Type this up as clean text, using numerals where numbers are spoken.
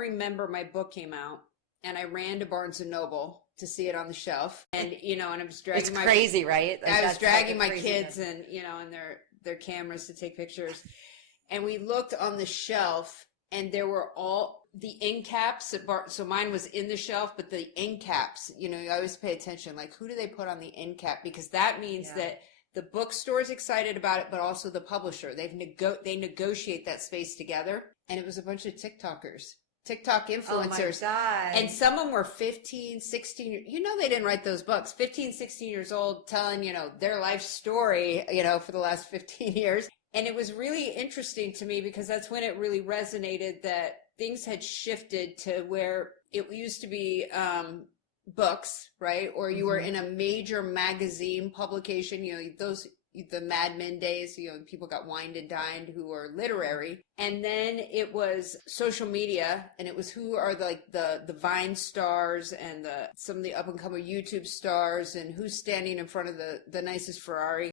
remember my book came out and I ran to Barnes and Noble to see it on the shelf. And, and I was dragging it's crazy, right? I was dragging my kids and, and their cameras to take pictures. And we looked on the shelf and there were all the end caps at so mine was in the shelf, but the end caps, you always pay attention, like who do they put on the end cap? Because that means that the bookstore's excited about it, but also the publisher. They negotiate that space together. And it was a bunch of TikTok influencers. Oh my God. And some of them were 15, 16, they didn't write those books, 15, 16 years old, telling, their life story, for the last 15 years. And it was really interesting to me because that's when it really resonated that things had shifted to where it used to be books, right? Or you were in a major magazine publication, the Mad Men days, people got wined and dined who were literary. And then it was social media, and it was who are the Vine stars and some of the up and coming YouTube stars, and who's standing in front of the nicest Ferrari.